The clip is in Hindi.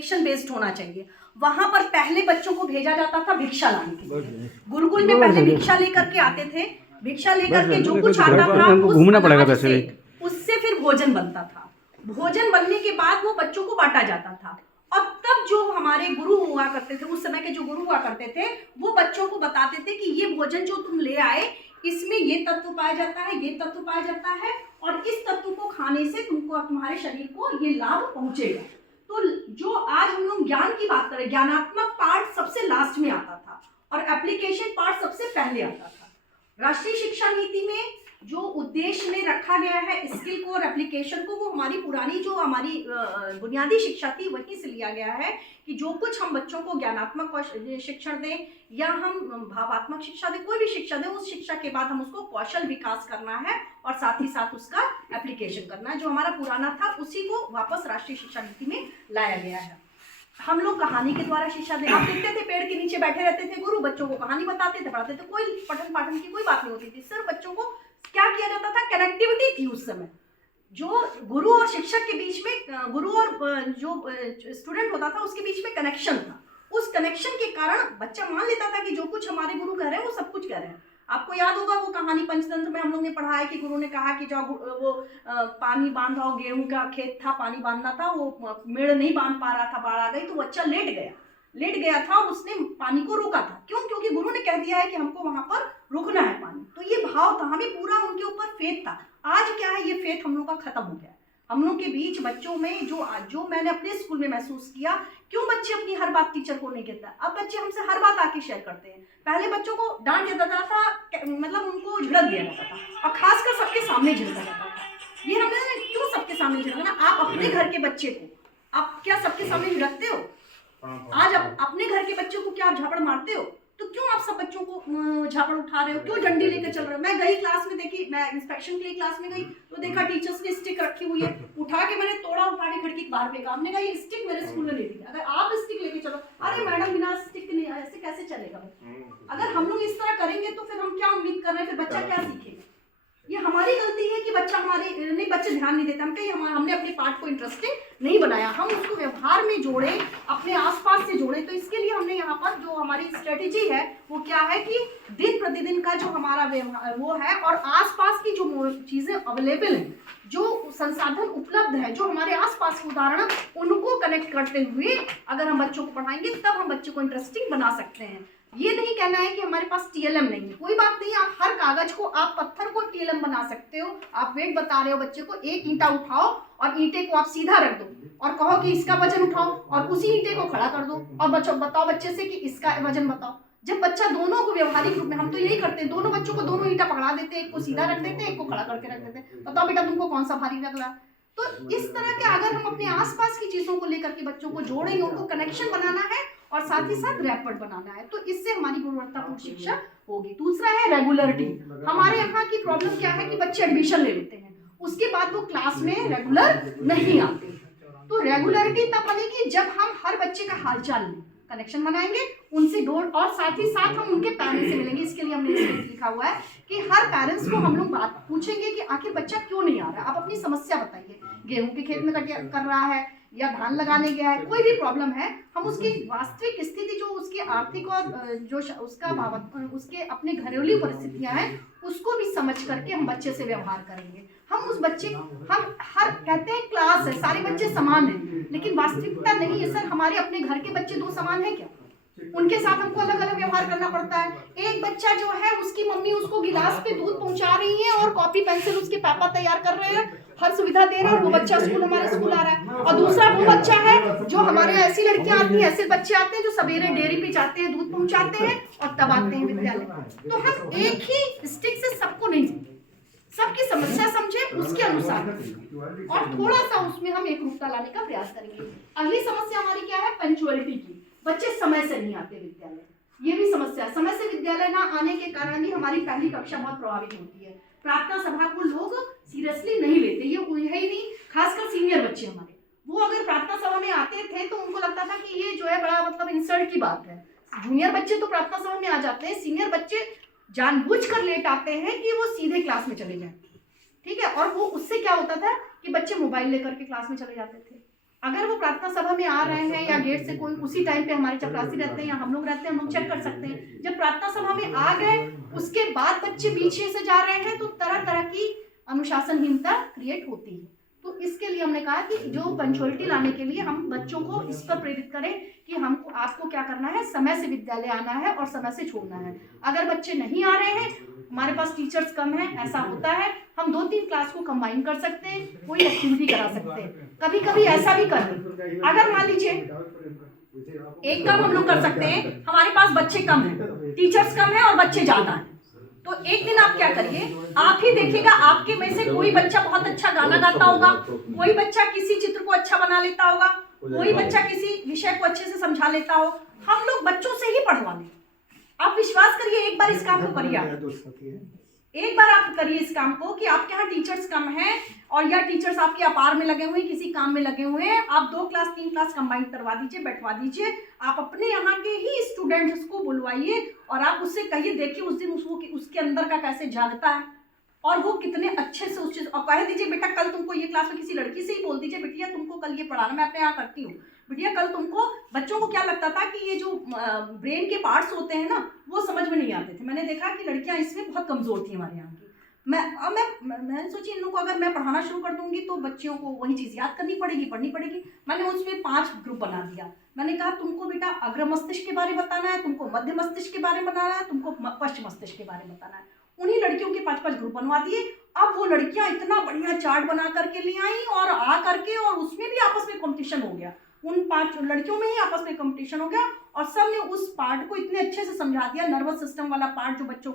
लोकेशन बेस्ड होना चाहिए। वहां पर पहले बच्चों को भेजा जाता था भिक्षा लाने के लिए। गुरुकुल में पहले भिक्षा लेकर के आते थे, भिक्षा लेकर के जो कुछ आता था घूमना पड़ेगा वैसे उससे फिर भोजन बनता था। भोजन बनने के बाद वो बच्चों को बांटा जाता था। और तब जो हमारे गुरु हुआ करते थे, उस समय के जो गुरु हुआ करते थे, वो बच्चों को बताते थे कि ये भोजन जो तुम ले आए इसमें ये तत्व पाया जाता है, ये तत्व पाया जाता है, और इस तत्व को खाने से तुमको तुम्हारे शरीर को ये लाभ पहुंचेगा। तो जो आज हम लोग ज्ञान की बात करें, ज्ञानात्मक पार्ट सबसे लास्ट में आता था और एप्लीकेशन पार्ट सबसे पहले आता था। राष्ट्रीय शिक्षा नीति में जो उद्देश्य में रखा गया है स्किल को और एप्लीकेशन को, वो हमारी पुरानी जो हमारी बुनियादी शिक्षा थी वहीं से लिया गया है कि जो कुछ हम बच्चों को ज्ञानात्मक शिक्षण दें या हम भावात्मक शिक्षा दें, कोई भी शिक्षा दें, उस शिक्षा के बाद हम उसको कौशल विकास करना है और साथ ही साथ उसका एप्लीकेशन करना है। जो हमारा पुराना था उसी को वापस राष्ट्रीय शिक्षा नीति में लाया गया है। हम लोग कहानी के द्वारा शिक्षा दे, आप देखते थे पेड़ के नीचे बैठे रहते थे गुरु, बच्चों को कहानी बताते थे, पढ़ाते थे, कोई पठन पाठन की कोई बात नहीं होती थी। सिर्फ बच्चों को क्या किया जाता था, कनेक्टिविटी थी उस समय। जो गुरु और शिक्षक के बीच में, गुरु और जो स्टूडेंट होता था उसके बीच में कनेक्शन था। उस कनेक्शन के कारण बच्चा मान लेता था कि जो कुछ हमारे गुरु कह रहे हैं वो सब कुछ कह रहे हैं। आपको याद होगा वो कहानी पंचतंत्र में हम लोग ने पढ़ा है कि गुरु ने कहा कि जाओ वो पानी बांधाओ, गेहूं का खेत था, पानी बांधना था, वो मेड़ नहीं बांध पा रहा था, बाढ़ आ गई तो बच्चा लेट गया था और उसने पानी को रोका था। क्यों? क्योंकि गुरु ने कह दिया है कि हमको वहां पर रुकना है पानी। तो ये भाव था, हमें पूरा उनके ऊपर फेथ था। आज क्या है, ये फेथ हम लोग का खत्म हो गया। हम लोग के बीच बच्चों में जो मैंने अपने स्कूल में महसूस किया, क्यों बच्चे अपनी हर बात टीचर को नहीं कहता। अब बच्चे हमसे हर बात आके शेयर करते हैं। पहले बच्चों को डांट दिया जाता था, मतलब उनको झिड़क दिया जाता था, और खासकर सबके सामने झिड़का जाता था। ये हमने क्यों सबके सामने झिड़कना? आप अपने घर के बच्चे को आप क्या सबके सामने झिड़कते हो? आज अपने घर के बच्चों को क्या आप झापड़ मारते हो? तो क्यों आप सब बच्चों को झापड़ उठा रहे हो? क्यों डंडी लेकर चल रहे हो? मैं गई क्लास में, देखी, मैं इंस्पेक्शन के लिए क्लास में गई तो देखा टीचर्स ने स्टिक रखी हुई है, उठा के मैंने तोड़ा, उठा के खिड़की के बाहर फेंका। हमने कहा ये स्टिक मेरे स्कूल में ले ली, अगर आप स्टिक लेके चलो। अरे मैडम बिना स्टिक नहीं, ऐसे कैसे चलेगा? अगर हम लोग इस तरह करेंगे तो फिर हम क्या उम्मीद कर रहे हैं, फिर बच्चा क्या सीखेगा? ये हमारी गलती है कि बच्चा बच्चे ध्यान नहीं देते। हम कहीं हमने अपने पाठ को इंटरेस्टिंग नहीं बनाया, हम उसको व्यवहार में जोड़े, अपने आसपास से जोड़े। तो इसके लिए हमने यहाँ पर जो हमारी स्ट्रेटेजी है वो क्या है कि दिन प्रतिदिन का जो हमारा वो है, और आसपास की जो चीजें अवेलेबल हैं, जो संसाधन उपलब्ध है, जो हमारे आसपास के उदाहरण, उनको कनेक्ट करते हुए अगर हम बच्चों को पढ़ाएंगे तब हम बच्चों को इंटरेस्टिंग बना सकते हैं। ये नहीं कहना है कि हमारे पास टीएलएम नहीं है, कोई बात नहीं। आप हर कागज को, आप पत्थर को टीएलएम बना सकते हो। आप वेट बता रहे हो बच्चे को, एक ईंटा उठाओ और ईंटे को आप सीधा रख दो और कहो कि इसका वजन उठाओ, और उसी ईंटे को खड़ा कर दो और बताओ बच्चे से कि इसका वजन बताओ। जब बच्चा दोनों को व्यवहारिक रूप में, हम तो यही करते हैं, दोनों बच्चों को दोनों ईंटा पकड़ा देते हैं, एक को सीधा रख देते हैं, एक को खड़ा करके रख देते हैं, बताओ बेटा तुमको कौन सा भारी लग रहा है। तो इस तरह के अगर हम अपने आसपास की चीजों को लेकर के बच्चों को जोड़ेंगे, उनको कनेक्शन बनाना है और साथ ही साथ रैपर्ड बनाना है, तो इससे हमारी गुणवत्तापूर्ण शिक्षा होगी। दूसरा है रेगुलरिटी। हमारे यहाँ की प्रॉब्लम क्या है कि बच्चे एडमिशन ले लेते हैं, उसके बाद वो क्लास में रेगुलर नहीं आते। तो रेगुलरिटी तब बनेगी जब हम हर बच्चे का हालचाल लें, कनेक्शन बनाएंगे उनसे जोड़, और साथ ही साथ हम उनके पेरेंट्स से मिलेंगे। इसके लिए हमने इसमें लिखा हुआ है कि हर पेरेंट्स को हम लोग बात पूछेंगे कि आखिर बच्चा क्यों नहीं आ रहा है, आप अपनी समस्या बताइए। गेहूं के खेत में कर रहा है या धान लगाने गया है, कोई भी प्रॉब्लम है, हम उसकी वास्तविक स्थिति, जो उसकी आर्थिक और जो उसका उसके अपने घरेलू परिस्थितियां हैं, उसको भी समझ करके हम बच्चे से व्यवहार करेंगे। हम उस बच्चे, हम हर कहते हैं क्लास है, सारे बच्चे समान हैं, लेकिन वास्तविकता नहीं है सर। हमारे अपने घर के बच्चे दो समान है क्या? उनके साथ हमको अलग अलग व्यवहार करना पड़ता है। एक बच्चा जो है, उसकी मम्मी उसको गिलास पे दूध पहुंचा रही है और कॉपी पेंसिल उसके पापा तैयार कर रहे हैं, हर सुविधा दे रहे हैं, और वो बच्चा हमारे स्कूल आ रहा है। और दूसरा वो बच्चा है जो हमारे, ऐसी लड़कियां आती हैं, ऐसे बच्चे आते हैं जो सवेरे डेयरी पे जाते हैं, दूध पहुंचाते हैं और तब आते हैं विद्यालय। तो हम एक ही स्टिक से सबको नहीं, सबकी समस्या समझे, उसके अनुसार और थोड़ा सा उसमें हम एक रूपता लाने का प्रयास करेंगे। अगली समस्या हमारी क्या है? पंक्चुअलिटी की। बच्चे समय से नहीं आते विद्यालय, ये भी समस्या। समय से विद्यालय ना आने के कारण ही हमारी पहली कक्षा बहुत प्रभावित होती है। प्रार्थना सभा को लोग सीरियसली नहीं लेते, ये है ही नहीं। खासकर सीनियर बच्चे हमारे, वो अगर प्रार्थना सभा में आते थे तो उनको लगता था कि ये जो है बड़ा मतलब इंसल्ट की बात है। जूनियर बच्चे तो प्रार्थना सभा में आ जाते हैं, सीनियर बच्चे जानबूझकर लेट आते हैं कि वो सीधे क्लास में चले जाएं, ठीक है। और वो उससे क्या होता था कि बच्चे मोबाइल लेकर के क्लास में चले जाते थे, अगर वो प्रार्थना सभा में आ रहे हैं या गेट से कोई उसी टाइम पे हमारे चपरासी रहते हैं या हम लोग रहते हैं, हम लोग चेक कर सकते हैं। जब प्रार्थना सभा में आ गए उसके बाद बच्चे पीछे से जा रहे हैं तो तरह तरह की अनुशासनहीनता क्रिएट होती है। तो इसके लिए हमने कहा कि जो पंक्चुअलिटी लाने के लिए हम बच्चों को इस पर प्रेरित करें कि हमको आपको क्या करना है, समय से विद्यालय आना है और समय से छोड़ना है। अगर बच्चे नहीं आ रहे हैं, हमारे पास टीचर्स कम है, ऐसा होता है, हम 2-3 क्लास को कंबाइन कर सकते हैं, कोई एक्टिविटी करा सकते हैं। कभी कभी ऐसा भी करें, अगर मान लीजिए एक काम हम लोग कर सकते हैं, हमारे पास बच्चे कम हैं, टीचर्स कम है और बच्चे ज्यादा हैं, तो एक दिन आप क्या करिए, आप ही देखिएगा आपके में से कोई बच्चा बहुत अच्छा गाना गाता होगा, कोई बच्चा किसी चित्र को अच्छा बना लेता होगा, कोई बच्चा किसी विषय को अच्छे से समझा लेता हो, हम लोग बच्चों से ही पढ़वा लें। आप विश्वास करिए, एक बार इस काम को करिए, एक बार आप करिए इस काम को कि आपके यहाँ टीचर्स कम हैं और या टीचर्स आपके अपार में लगे हुए हैं, किसी काम में लगे हुए हैं, आप 2 क्लास 3 क्लास कंबाइन करवा दीजिए, बैठवा दीजिए, आप अपने यहाँ के ही स्टूडेंट्स को बुलवाइए और आप उससे कहिए, देखिए उस दिन उसके अंदर का कैसे जागता है और वो कितने अच्छे से उस चीज, और कह दीजिए बेटा कल तुमको ये क्लास में किसी लड़की से ही बोल दीजिए, बिटिया तुमको कल ये पढ़ाना मैं अपने यहाँ करती हूँ, बिटिया कल तुमको, बच्चों को क्या लगता था कि ये जो ब्रेन के पार्ट्स होते हैं ना वो समझ में नहीं आते थे, मैंने देखा कि लड़कियां इसमें बहुत कमजोर थी हमारे यहाँ की। मैं सोची इन लोगों को अगर मैं पढ़ाना शुरू कर दूंगी तो बच्चियों को वही चीज याद करनी पड़ेगी, पढ़नी पड़ेगी। मैंने उसमें 5 ग्रुप बना दिया, मैंने कहा तुमको बेटा अग्र मस्तिष्क के बारे में बताना है, तुमको मध्य मस्तिष्क के बारे में बताना है, तुमको पश्चिम मस्तिष्क के बारे में बताना है। उन्हीं लड़कियों के 5-5 ग्रुप बनवा दिए। अब वो लड़कियां इतना बढ़िया चार्ट बना करके ले आई और आ करके, और उसमें भी आपस में कंपटीशन हो गया, उन 5 लड़कियों में ही आपस में कंपटीशन हो गया और सब ने उस पार्ट को इतने अच्छे से समझा दिया, नर्वस सिस्टम वाला पार्ट जो बच्चों